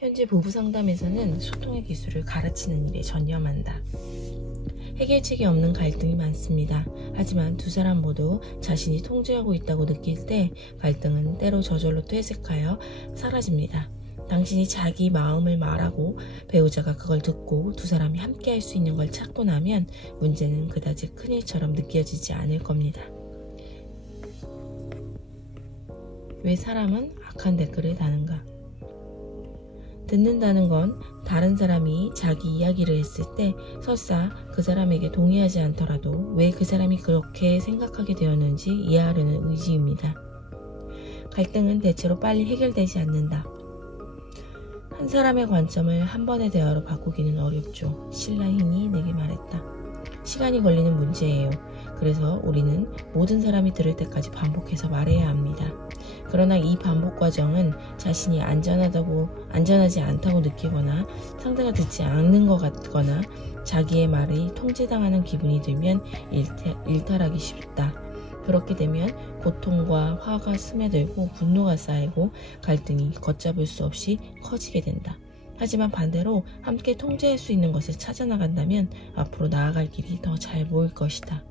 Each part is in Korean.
현재 부부 상담에서는 소통의 기술을 가르치는 일에 전념한다. 해결책이 없는 갈등이 많습니다. 하지만 두 사람 모두 자신이 통제하고 있다고 느낄 때 갈등은 때로 저절로 퇴색하여 사라집니다. 당신이 자기 마음을 말하고 배우자가 그걸 듣고 두 사람이 함께 할 수 있는 걸 찾고 나면 문제는 그다지 큰일처럼 느껴지지 않을 겁니다. 왜 사람은 악한 댓글을 다는가? 듣는다는 건 다른 사람이 자기 이야기를 했을 때 설사 그 사람에게 동의하지 않더라도 왜 그 사람이 그렇게 생각하게 되었는지 이해하려는 의지입니다. 갈등은 대체로 빨리 해결되지 않는다. 한 사람의 관점을 한 번의 대화로 바꾸기는 어렵죠. 신라인이 내게 말했다. 시간이 걸리는 문제예요. 그래서 우리는 모든 사람이 들을 때까지 반복해서 말해야 합니다. 그러나 이 반복 과정은 자신이 안전하다고 안전하지 않다고 느끼거나 상대가 듣지 않는 것 같거나 자기의 말이 통제당하는 기분이 들면 일태, 일탈하기 쉽다. 그렇게 되면 고통과 화가 스며들고 분노가 쌓이고 갈등이 걷잡을 수 없이 커지게 된다. 하지만 반대로 함께 통제할 수 있는 것을 찾아 나간다면 앞으로 나아갈 길이 더 잘 보일 것이다.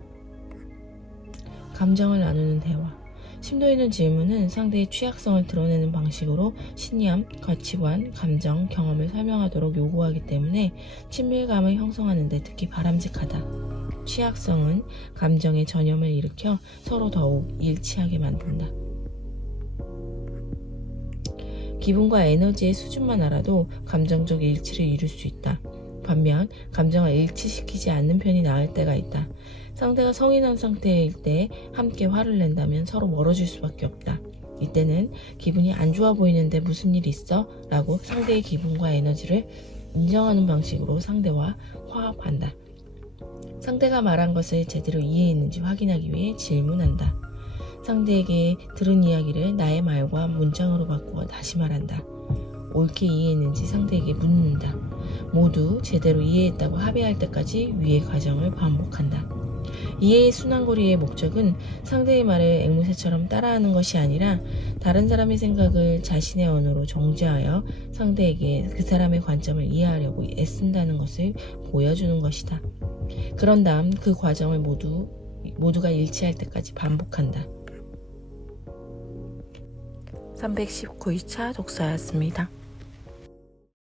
감정을 나누는 대화. 심도 있는 질문은 상대의 취약성을 드러내는 방식으로 신념, 가치관, 감정, 경험을 설명하도록 요구하기 때문에 친밀감을 형성하는 데 특히 바람직하다. 취약성은 감정의 전염을 일으켜 서로 더욱 일치하게 만든다. 기분과 에너지의 수준만 알아도 감정적 일치를 이룰 수 있다. 반면 감정을 일치시키지 않는 편이 나을 때가 있다. 상대가 성인한 상태일 때 함께 화를 낸다면 서로 멀어질 수밖에 없다. 이때는 기분이 안 좋아 보이는데 무슨 일 있어? 라고 상대의 기분과 에너지를 인정하는 방식으로 상대와 화합한다. 상대가 말한 것을 제대로 이해했는지 확인하기 위해 질문한다. 상대에게 들은 이야기를 나의 말과 문장으로 바꾸어 다시 말한다. 옳게 이해했는지 상대에게 묻는다. 모두 제대로 이해했다고 합의할 때까지 위의 과정을 반복한다. 이해의 순환고리의 목적은 상대의 말을 앵무새처럼 따라하는 것이 아니라 다른 사람의 생각을 자신의 언어로 정제하여 상대에게 그 사람의 관점을 이해하려고 애쓴다는 것을 보여주는 것이다. 그런 다음 그 과정을 모두 모두가 일치할 때까지 반복한다. 319회차 독서였습니다.